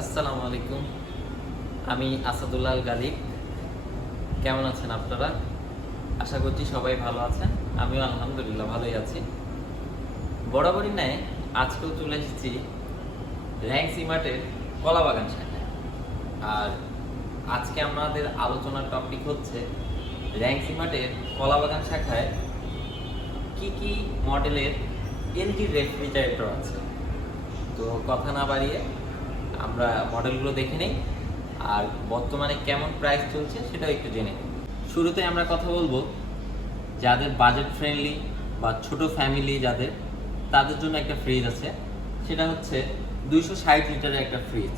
আসসালামু আলাইকুম। আমি আসাদুল্লাহ আল গালিব। কেমন আছেন আপনারা? আশা করছি সবাই ভালো আছেন। আমিও আলহামদুলিল্লাহ ভালোই আছি। বরাবরই ন্যায় আজকেও চলে এসেছি র্যাঙ্ক সিমার্টের কলাবাগান শাখায়। আর আজকে আমাদের আলোচনার টপিক হচ্ছে র্যাঙ্ক সিমার্টের কলাবাগান শাখায় কি কি মডেলের এলজি রেফ্রিজারেটর আছে। তো কথা না বাড়িয়ে আমরা মডেলগুলো দেখে নিই, আর বর্তমানে কেমন প্রাইস চলছে সেটাও একটু জেনে নিই। শুরুতে আমরা কথা বলবো যাদের বাজেট ফ্রেন্ডলি বা ছোট ফ্যামিলি যাদের, তাদের জন্য একটা ফ্রিজ আছে। সেটা হচ্ছে 260 লিটারের একটা ফ্রিজ।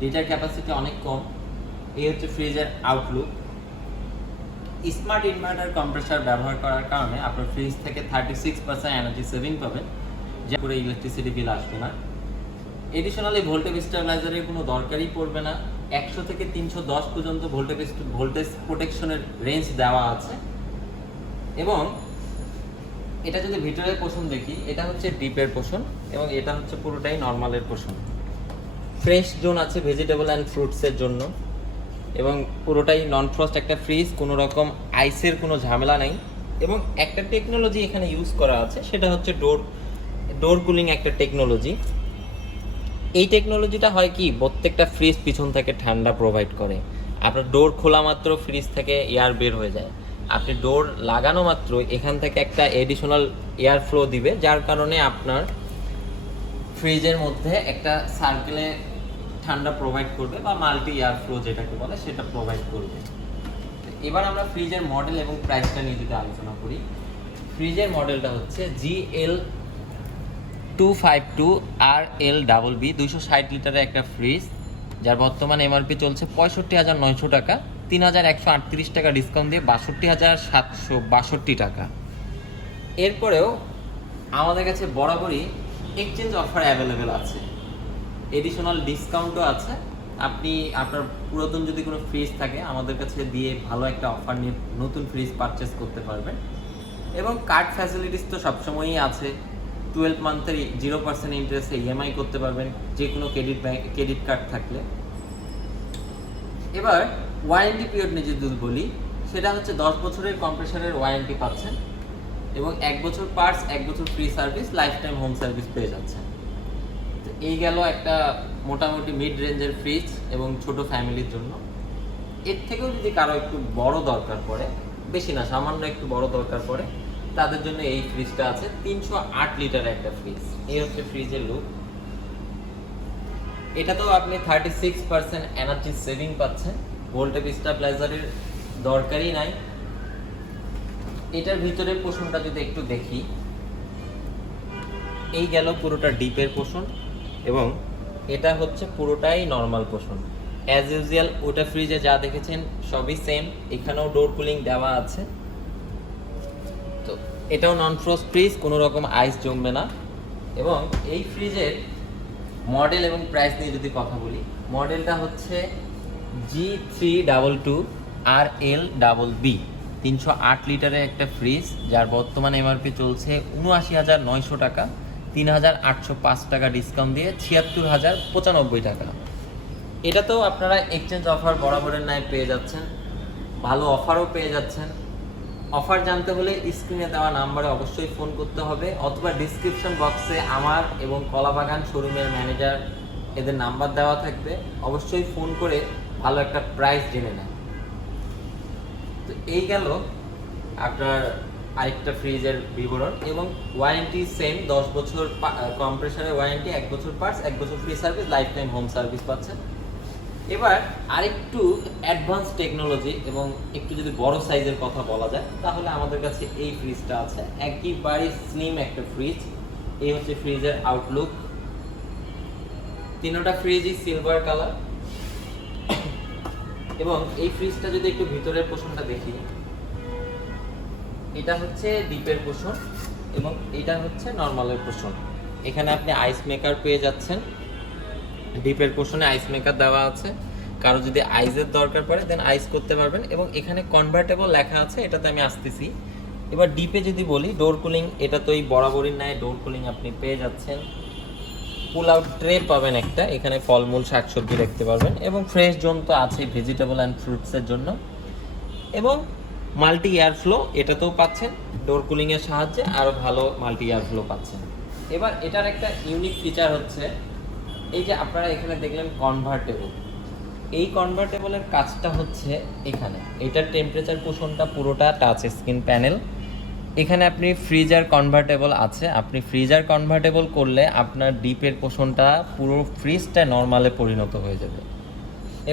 লিটার ক্যাপাসিটি অনেক কম। এই হচ্ছে ফ্রিজের আউটলুক। স্মার্ট ইনভার্টার কম্প্রেসার ব্যবহার করার কারণে আপনার ফ্রিজ থেকে 36% এনার্জি সেভিং পাবেন, যা করে ইলেকট্রিসিটি বিল আসবে না। এডিশনালি ভোল্টেজ স্টেবিলাইজারের কোনো দরকারই পড়বে না। 100 থেকে 310 পর্যন্ত ভোল্টেজ প্রোটেকশনের রেঞ্জ দেওয়া আছে। এবং এটা যদি ভিতরের পোর্শন দেখি, এটা হচ্ছে ডিপের পোর্শন এবং এটা হচ্ছে পুরোটাই নর্মালের পোর্শন। ফ্রেশ জোন আছে ভেজিটেবল অ্যান্ড ফ্রুটসের জন্য, এবং পুরোটাই নন ফ্রস্ট একটা ফ্রিজ, কোনো রকম আইসের কোনো ঝামেলা নেই। এবং একটা টেকনোলজি এখানে ইউজ করা আছে, সেটা হচ্ছে ডোর কুলিং একটা টেকনোলজি। এই টেকনোলজিটা হয় কি, প্রত্যেকটা ফ্রিজ পিছন থেকে ঠান্ডা প্রোভাইড করে। আপনার ডোর খোলা মাত্র ফ্রিজ থেকে এয়ার বের হয়ে যায়। আপনি ডোর লাগানো মাত্র এখান থেকে একটা এডিশনাল এয়ার ফ্লো দিবে, যার কারণে আপনার ফ্রিজের মধ্যে একটা সার্কেলে ঠান্ডা প্রোভাইড করবে, বা মাল্টি এয়ার ফ্লো যেটাকে বলে সেটা প্রোভাইড করবে। এবার আমরা ফ্রিজের মডেল এবং প্রাইসটা নিয়ে যদি আলোচনা করি, ফ্রিজের মডেলটা হচ্ছে GL252RLBB 260 লিটারের একটা ফ্রিজ, যার বর্তমানে এমআরপি চলছে 65,900 টাকা। 3,138 টাকা ডিসকাউন্ট দিয়ে 62,762 টাকা। এরপরেও আমাদের কাছে বরাবরই এক্সচেঞ্জ অফার অ্যাভেলেবেল আছে, এডিশনাল ডিসকাউন্টও আছে। আপনি আপনার পুরাতন যদি কোনো ফ্রিজ থাকে আমাদের কাছে দিয়ে ভালো একটা অফার নিয়ে নতুন ফ্রিজ পারচেস করতে পারবেন। এবং কার্ড ফ্যাসিলিটিস তো সবসময়ই আছে। 12 মান্থের 0% ইন্টারেস্টে ইএমআই করতে পারবেন, যে কোনো ক্রেডিট কার্ড থাকলে। এবার ওয়ারেন্টি পিরিয়ড নিয়ে যদি বলি, সেটা হচ্ছে 10 বছরের কম্প্রেসারের ওয়ারেন্টি পাচ্ছেন, এবং 1 বছর পার্টস, 1 বছর free service, life time home service পেয়ে যাচ্ছেন। তো এই গেল একটা মোটামুটি মিড রেঞ্জের ফ্রিজ এবং ছোট ফ্যামিলির জন্য। এর থেকেও যদি কারো একটু বড় দরকার পড়ে, বেশি না সামান্য একটু বড় দরকার পড়ে, তাদের জন্য এই ফ্রিজটা আছে। 308 লিটারের একটা ফ্রিজ। এই হচ্ছে ফ্রিজের লুক। এটাতেও আপনি 36% এনার্জি সেভিং পাচ্ছেন, ভোল্টেজ স্টেবিলাইজারের দরকারই নাই। এটার ভিতরের পোর্শনটা যদি একটু দেখি, এই গেল পুরোটা ডিপের পোর্শন, এবং এটা হচ্ছে পুরোটাই নর্মাল পোর্শন। অ্যাজ ইউজুয়াল ওটা ফ্রিজে যা দেখেছেন সবই সেম। এখানেও ডোর কুলিং দেওয়া আছে। তো এটাও নন ফ্রস্ট ফ্রিজ, কোনো রকম আইস জমবে না। এবং এই ফ্রিজের মডেল এবং প্রাইস নিয়ে যদি কথা বলি, মডেলটা হচ্ছে G322RLBB 308 লিটারের একটা ফ্রিজ, যার বর্তমানে এমআরপি চলছে 79,900 টাকা। 3,805 টাকা ডিসকাউন্ট দিয়ে 76,095 টাকা। এটাতেও আপনারা এক্সচেঞ্জ অফার বরাবরের ন্যায় পেয়ে যাচ্ছেন, ভালো অফারও পেয়ে যাচ্ছেন। অফার জানতে হলে স্ক্রিনে দেওয়া নাম্বারে অবশ্যই ফোন করতে হবে, অথবা ডিসক্রিপশন বক্সে আমার এবং কলাবাগান শোরুমের ম্যানেজার এদের নাম্বার দেওয়া থাকবে। অবশ্যই ফোন করে ভালো একটা প্রাইস জেনে নেন। তো এই গেল আপনার আরেকটা ফ্রিজের বিবরণ। এবং ওয়ারেন্টি সেম, 10 বছর কম্প্রেসারের ওয়ারেন্টি, 1 বছর পার্টস, 1 বছর free service, life time home service পাচ্ছেন। এবার আরেকটু অ্যাডভান্স টেকনোলজি এবং একটু যদি বড় সাইজের কথা বলা যায়, তাহলে আমাদের কাছে এই ফ্রিজটা আছে। একেবারে স্লিম একটা ফ্রিজ। এই হচ্ছে ফ্রিজের আউটলুক। তিনটা ফ্রিজই সিলভার কালার। এবং এই ফ্রিজটা যদি একটু ভিতরের পোর্শনটা দেখি, এটা হচ্ছে ডিপের পোর্শন এবং এটা হচ্ছে নর্মালের পোর্শন। এখানে আপনি আইস মেকার পেয়ে যাচ্ছেন। ডিপের পোর্শনে আইস মেকার দেওয়া আছে, কারো যদি আইসের দরকার পড়ে দেন আইস করতে পারবেন। এবং এখানে কনভার্টেবল লেখা আছে, এটাতে আমি আসতেছি। এবার ডিপে যদি বলি, ডোর কুলিং, এটা তো এই বরাবরই ন্যায় ডোর কুলিং আপনি পেয়ে যাচ্ছেন। পুল আউট ট্রে পাবেন একটা, এখানে ফলমূল শাকসবজি রাখতে পারবেন, এবং ফ্রেশ জোন তো আছে ভেজিটেবল অ্যান্ড ফ্রুটসের জন্য, এবং মাল্টি এয়ার ফ্লো এটাতেও পাচ্ছেন ডোর কুলিংয়ের সাহায্যে, আরও ভালো মাল্টি এয়ার ফ্লো পাচ্ছেন। এবার এটার একটা ইউনিক ফিচার হচ্ছে এই যে আপনারা এখানে দেখলেন কনভার্টেবল, এই কনভার্টেবলের কাজটা হচ্ছে এখানে এটার টেম্পারেচার পোষণটা পুরোটা টাচ স্ক্রিন প্যানেল। এখানে আপনি ফ্রিজার কনভার্টেবল আছে, আপনি ফ্রিজার কনভার্টেবল করলে আপনার ডিপের পোষণটা পুরো ফ্রিজটা নর্মালে পরিণত হয়ে যাবে।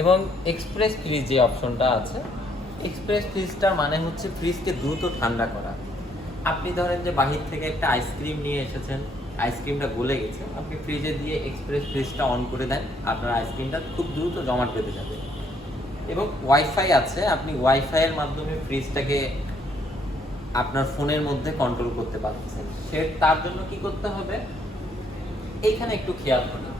এবং এক্সপ্রেস ফ্রিজ যে অপশনটা আছে, এক্সপ্রেস ফ্রিজটার মানে হচ্ছে ফ্রিজকে দ্রুত ঠান্ডা করা। আপনি ধরেন যে বাহির থেকে একটা আইসক্রিম নিয়ে এসেছেন, আইসক্রিমটা গলে গেছে, আপনি ফ্রিজে দিয়ে এক্সপ্রেস ফ্রিজটা অন করে দেন, আপনার আইসক্রিমটা খুব দ্রুত জমাট বেঁধে যাবে। এবং ওয়াইফাই আছে, আপনি ওয়াইফাইয়ের মাধ্যমে ফ্রিজটাকে আপনার ফোনের মধ্যে কন্ট্রোল করতে পারতেছেন। তার জন্য কি করতে হবে, এইখানে একটু খেয়াল করুন,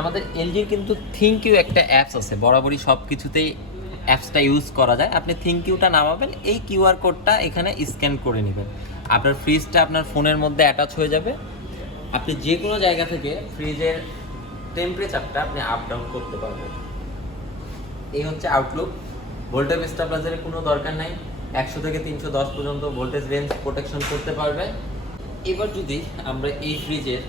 আমাদের এলজির কিন্তু থিঙ্কিউ একটা অ্যাপস আছে, বরাবরই সব কিছুতেই অ্যাপসটা ইউজ করা যায়। আপনি থিঙ্কিউটা নামাবেন, এই কিউআর কোডটা এখানে স্ক্যান করে নেবেন, আপনার ফ্রিজটা আপনার ফোনের মধ্যে অ্যাটাচ হয়ে যাবে। আপনি যে কোনো জায়গা থেকে ফ্রিজের টেম্পারেচারটা আপনি আপ ডাউন করতে পারবেন। এই হচ্ছে আউটলুক। ভোল্টেজ স্টেবিলাইজারের কোনো দরকার নাই, 100 থেকে 310 পর্যন্ত ভোল্টেজ রেঞ্জ প্রোটেকশন করতে পারবে। এবার যদি আমরা এই ফ্রিজের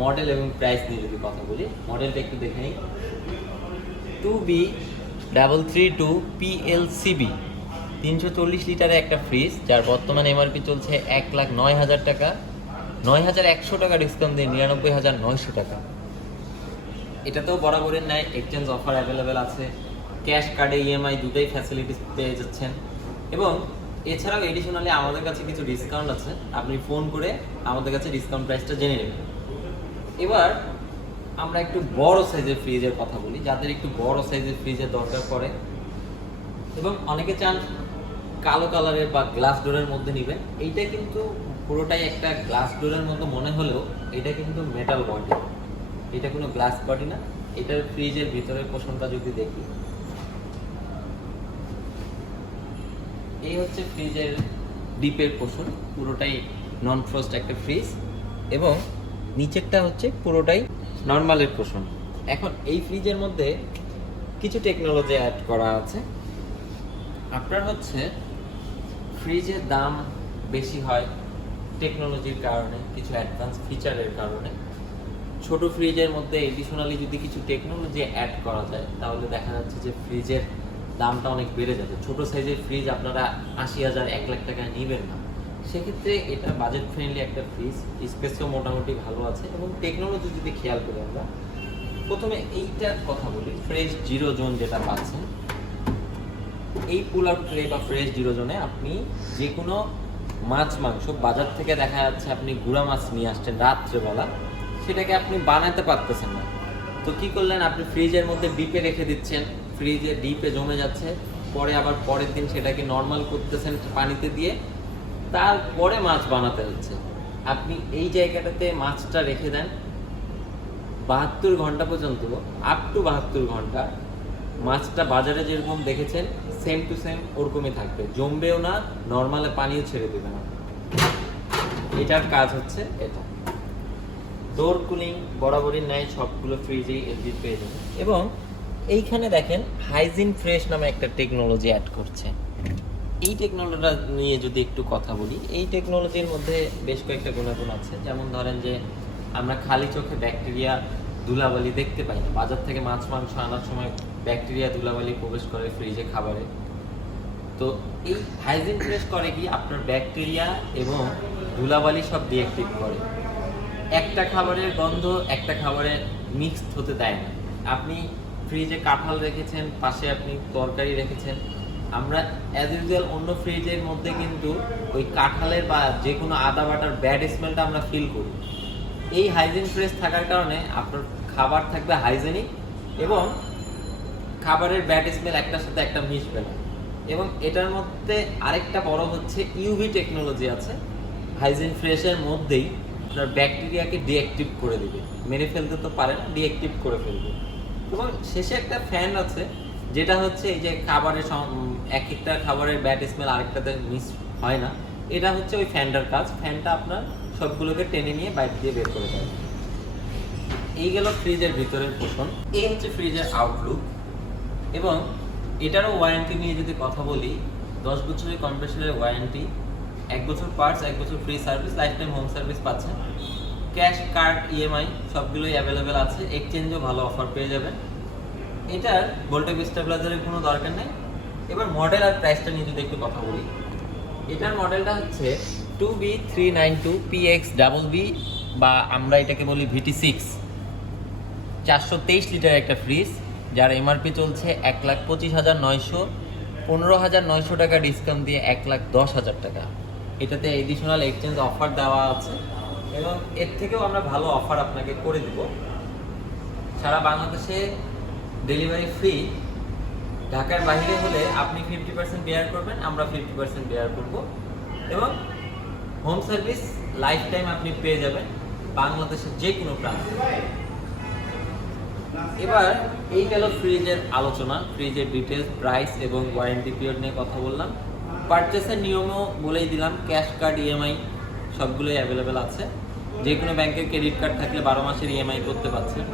মডেল এবং প্রাইস নিয়ে যদি কথা বলি, মডেলটা একটু দেখে নিই। 2B332 PLCB 340 লিটারের একটা ফ্রিজ, যার বর্তমানে এমআরপি চলছে 1,09,000 টাকা, 9,100 টাকা ডিসকাউন্ট দিয়ে 99,900 টাকা। এটাতেও বরাবরের ন্যায় এক্সচেঞ্জ অফার অ্যাভেলেবেল আছে, ক্যাশ কার্ডে ইএমআই দুটোই ফ্যাসিলিটিস পেয়ে যাচ্ছেন। এবং এছাড়াও এডিশনালি আমাদের কাছে কিছু ডিসকাউন্ট আছে, আপনি ফোন করে আমাদের কাছে ডিসকাউন্ট প্রাইসটা জেনে নেবেন। এবার আমরা একটু বড় সাইজের ফ্রিজের কথা বলি, যাদের একটু বড় সাইজের ফ্রিজের দরকার পড়ে এবং অনেকে চান কালো কালারের বা গ্লাস ডোরের মধ্যে নেবেন। এইটা কিন্তু পুরোটাই একটা গ্লাস ডোরের মতো মনে হলেও এটা কিন্তু মেটাল বডি, এটা কোনো গ্লাস বডি না। এটার ফ্রিজের ভিতরের পোষণটা যদি দেখি, এই হচ্ছে ফ্রিজের ডিপের পোষণ, পুরোটাই নন ফ্রস্ট একটা ফ্রিজ, এবং নিচেরটা হচ্ছে পুরোটাই নর্মালের পোষণ। এখন এই ফ্রিজের মধ্যে কিছু টেকনোলজি অ্যাড করা আছে। আপনার হচ্ছে ফ্রিজের দাম বেশি হয় টেকনোলজির কারণে, কিছু অ্যাডভান্স ফিচারের কারণে। ছোট ফ্রিজের মধ্যে এডিশনালি যদি কিছু টেকনোলজি অ্যাড করা যায়, তাহলে দেখা যাচ্ছে যে ফ্রিজের দামটা অনেক বেড়ে যাবে। ছোট সাইজের ফ্রিজ আপনারা 80,000 1,00,000 টাকায় নেবেন না, সেক্ষেত্রে এটা বাজেট ফ্রেন্ডলি একটা ফ্রিজ, স্পেসও মোটামুটি ভালো আছে। এবং টেকনোলজি যদি খেয়াল করি আমরা, প্রথমে এইটার কথা বলি, ফ্রেশ জিরো জোন যেটা পাচ্ছেন, এই পুল আউট ট্রে বা ফ্রেশ জিরো জোনে আপনি যে কোনো মাছ মাংস বাজার থেকে দেখা যাচ্ছে আপনি গুঁড়া মাছ নিয়ে আসছেন রাত্রেবেলা, সেটাকে আপনি বানাতে পারতেছেন না, তো কি করলেন, আপনি ফ্রিজের মধ্যে ডিপে রেখে দিচ্ছেন, ফ্রিজে ডিপে জমে যাচ্ছে, পরে আবার পরের দিন সেটাকে নর্মাল করতেছেন পানিতে দিয়ে, তারপরে মাছ বানাতে হচ্ছে। আপনি এই জায়গাটাতে মাছটা রেখে দেন 72 ঘন্টা পর্যন্ত, আপ টু 72 ঘন্টা মাছটা বাজারে যেরকম দেখেছেন সেম টু সেম ওরকমই থাকবে, জমবেও না, নর্মালে পানিও ছেড়ে দেবে না। এটার কাজ হচ্ছে এটা। ডোর কুলিং বরাবরই নেয় সবগুলো ফ্রিজেই এলজি পেয়ে যাবে। এবং এইখানে দেখেন হাইজিন ফ্রেশ নামে একটা টেকনোলজি অ্যাড করছে। এই টেকনোলজিটা নিয়ে যদি একটু কথা বলি, এই টেকনোলজির মধ্যে বেশ কয়েকটা গুণাগুণ আছে। যেমন ধরেন যে আমরা খালি চোখে ব্যাকটেরিয়া ধুলাবালি দেখতে পাই না, বাজার থেকে মাছ মাংস আনার সময় ব্যাকটেরিয়া ধুলাবালি প্রবেশ করে ফ্রিজে খাবারে। তো এই হাইজিন ফ্রেশ করে কি আপনার ব্যাকটেরিয়া এবং ধুলাবালি সব ডিঅ্যাক্টিভ করে। একটা খাবারের গন্ধ একটা খাবারে মিক্সড হতে দেয় না। আপনি ফ্রিজে কাঁঠাল রেখেছেন, পাশে আপনি তরকারি রেখেছেন, আমরা অ্যাজ ইউজুয়াল অন্য ফ্রিজের মধ্যে কিন্তু ওই কাঁঠালের বা যে কোনো আদা বাটার ব্যাড স্মেলটা আমরা ফিল করি। এই হাইজিন ফ্রেশ থাকার কারণে আপনার খাবার থাকবে হাইজেনিক এবং খাবারের ব্যাড স্মেল একটার সাথে একটা মিশবে না। এবং এটার মধ্যে আরেকটা বড় হচ্ছে ইউভি টেকনোলজি আছে হাইজিন ফ্রেশের মধ্যেই, আপনার ব্যাকটেরিয়াকে ডিঅ্যাক্টিভ করে দেবে, মেরে ফেলতে তো পারে না, ডিঅ্যাক্টিভ করে ফেলবে। এবং শেষে একটা ফ্যান আছে যেটা হচ্ছে এই যে খাবারের এক একটা খাবারের ব্যাড স্মেল আরেকটাতে মিস হয় না, এটা হচ্ছে ওই ফ্যানটার কাজ। ফ্যানটা আপনার সবগুলোকে টেনে নিয়ে বাইরে দিয়ে বের করে দেয়। এই গেল ফ্রিজের ভিতরের পোষণ, এই হচ্ছে ফ্রিজের আউটলুক। এবং এটারও ওয়ারেন্টি নিয়ে যদি কথা বলি, 10 বছরের কম্প্রেসরের ওয়ারেন্টি, 1 বছর পার্টস, 1 বছর free service, life time home service পাচ্ছেন। ক্যাশ, কার্ড, ইএমআই সবগুলোই অ্যাভেলেবেল আছে। এক্সচেঞ্জও ভালো অফার পেয়ে যাবেন। এটার ভোল্টেজ স্টেবিলাইজারের কোনো দরকার নেই। এবার মডেল আর প্রাইসটা নিয়ে যদি একটু কথা বলি, এটার মডেলটা হচ্ছে 2B392PX বা আমরা এটাকে বলি VT6, 423 লিটার একটা ফ্রিজ, যার এমআরপি চলছে 1,25,900, 15,900 টাকা ডিসকাউন্ট দিয়ে 1,10,000 টাকা। এটাতে এডিশনাল এক্সচেঞ্জ অফার দেওয়া আছে এবং এর থেকেও আমরা ভালো অফার আপনাকে করে দিব। সারা বাংলাদেশে ডেলিভারি ফ্রি। ঢাকার বাইরে হলে আপনি 50% বেয়ার করবেন, আমরা 50% বেয়ার করব এবং হোম সার্ভিস লাইফ টাইম আপনি পেয়ে যাবেন বাংলাদেশের যে কোনো প্রান্তে। এবার এই গেল ফ্রিজের আলোচনা, ফ্রিজের ডিটেলস, প্রাইস এবং ওয়ারেন্টি পিরিয়ড নিয়ে কথা বললাম। পারচেসের নিয়মও বলেই দিলাম, ক্যাশ, কার্ড, ইএমআই সবগুলোই অ্যাভেলেবেল আছে। যে কোনো ব্যাংকের ক্রেডিট কার্ড থাকলে 12 মাসের ইএমআই করতে পারছেন।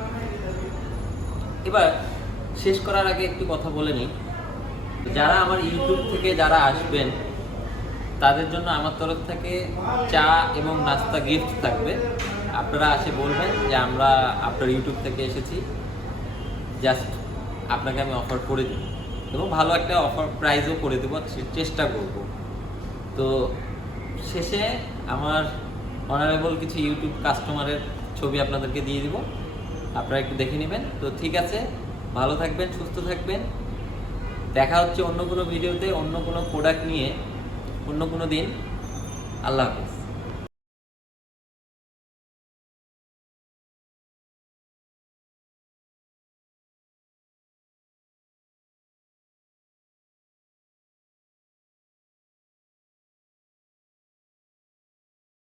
এবার শেষ করার আগে একটু কথা বলে নিই, যারা আমার ইউটিউব থেকে যারা আসবেন তাদের জন্য আমার তরফ থেকে চা এবং নাস্তা গিফট থাকবে। আপনারা আসে বলবেন যে আমরা আপনার ইউটিউব থেকে এসেছি, জাস্ট আপনাকে আমি অফার করে দেব এবং ভালো একটা অফার প্রাইজও করে দেবো, চেষ্টা করব। তো শেষে আমার অনারেবল কিছু ইউটিউব কাস্টমারের ছবি আপনাদেরকে দিয়ে দিব, আপনারা একটু দেখে নেবেন। তো ঠিক আছে, ভালো থাকবেন, সুস্থ থাকবেন। দেখা হচ্ছে অন্য কোনো ভিডিওতে, অন্য কোনো প্রোডাক্ট নিয়ে, অন্য কোনো দিন। আল্লাহ হাফেজ।